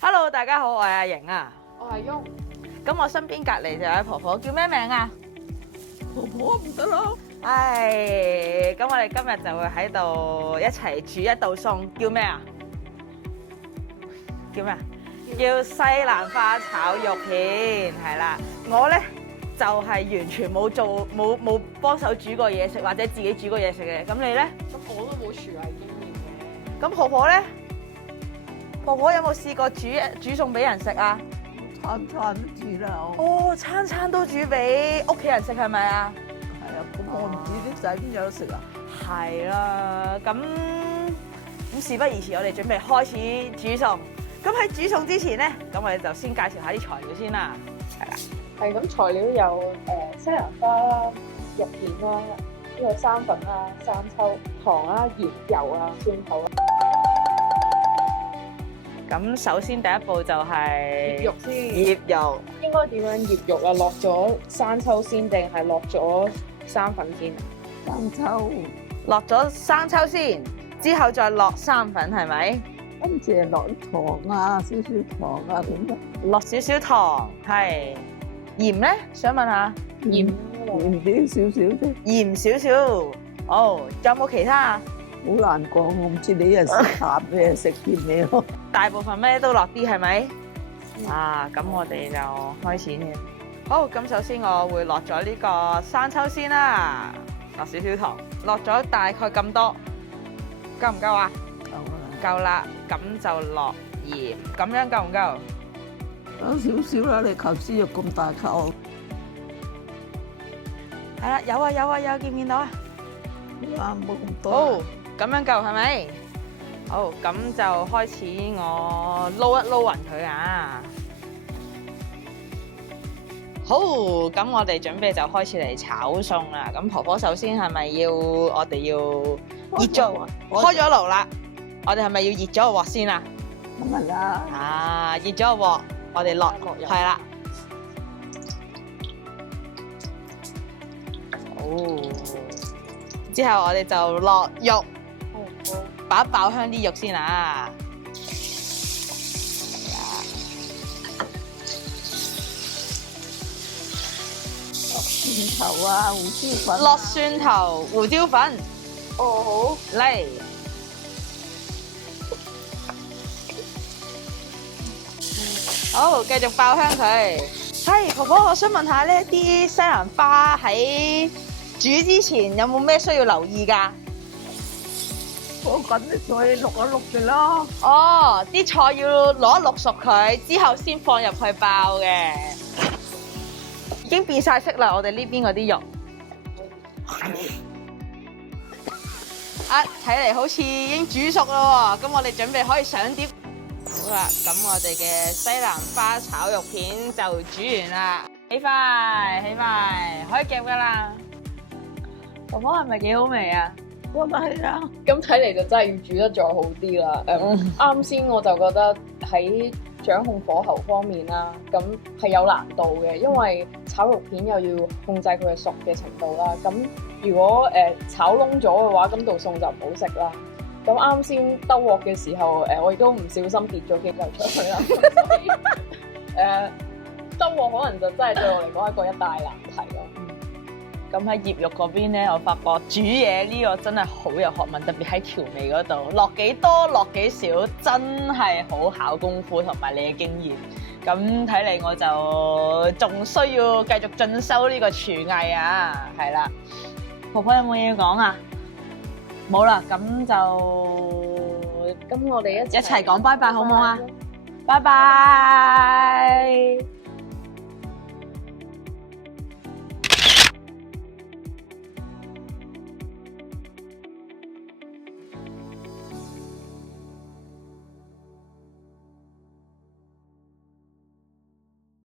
Hello， 大家好，我係阿瑩啊。我係翁。咁我身邊隔離就有位婆婆，叫咩名啊？婆婆唔得咯。唉，咁我哋今日就會喺度一齊煮一道餸，叫咩啊？叫咩啊？叫西蘭花炒肉片，係啦。我咧就係完全冇幫手煮過嘢食，或者自己煮過嘢食嘅。咁你咧？咁我都冇廚藝經驗嘅。咁婆婆咧？婆婆有冇試過煮餸俾人食啊？餐餐都煮啦。哦，餐餐都煮俾屋企人食係咪啊？係啊，咁我唔煮啲仔邊有得食啊？係啦，咁事不宜遲，我哋準備開始煮餸。咁喺煮餸之前咧，咁我哋就先介紹下啲材料先啦。係啦，係咁，材料有西蘭花啦、肉片啦、呢個生粉啦、生抽、糖啦、鹽、油啊、蒜頭啦。咁首先第一步就係醃肉先。醃肉應該點樣醃肉啊？落咗生抽先定係落咗生粉先？生抽，落咗生抽先，之後再落生粉係咪？跟住落啲糖啊，少少糖啊，點啊？落少少糖，係鹽咧？想問下鹽鹽啲少少啫，鹽少少。哦，仲有冇其他啊？好難講，我唔知你係食鹹咩食甜咩咯。大部分咩都落啲係咪？啊，咁我哋就開始先。好，咁首先我會落咗呢個生抽先啦，落少少糖，落咗大概咁多，夠唔夠啊？夠啦，咁就落鹽，咁樣夠唔夠？有少少啦，你頭先肉咁大嚿。係啦，有啊有啊有，見唔見到啊？啊，冇咁多。好，咁樣夠係咪？好，咁就開始我撈一撈勻佢啊！好，咁我哋準備就開始嚟炒餸啦。咁婆婆首先係咪我哋要熱咗開咗爐啦？我哋係咪要熱咗個鑊先啊？咁咪啦。啊，熱咗個鑊，我哋落係啦。好，之後我哋就落肉。爆一爆香啲肉先啊！蒜頭啊，胡椒粉。落蒜頭、胡椒粉。哦，好嚟。好，繼續爆香佢。係，婆婆，我想問下呢啲西蘭花喺煮之前有冇咩需要留意㗎？我緊啲水淥一淥嘅咯。哦，啲菜要攞一淥熟佢，之後先放入去爆嘅。已經變晒色啦，我哋呢邊嗰啲肉。啊，睇嚟好似已經煮熟啦喎，咁我哋準備可以上碟。好啦，咁我哋嘅西蘭花炒肉片就煮完啦。起筷，起筷，可以夾噶啦。婆婆係咪幾好味啊？我咪係啦。咁睇嚟就真係要煮得再好啲啦。啱先我就覺得喺掌控火候方面啦，咁係有難度嘅，因為炒肉片又要控制佢嘅熟嘅程度啦。咁如果炒燶咗嘅話，咁道餸就唔好食啦。咁啱先兜鑊嘅時候，我亦都唔小心跌咗幾嚿出去啦。所以兜鑊可能就真係對我嚟講係一個一大難題咯。咁喺醃肉嗰邊咧，我發覺煮嘢呢個真係好有學問，特別喺調味嗰度，落幾多落幾少，真係好考功夫同埋你嘅經驗。咁睇嚟我就仲需要繼續進修呢個廚藝啊，係啦。婆婆有冇嘢講啊？冇啦，咁咁我哋一齊講拜拜好唔好啊？拜拜。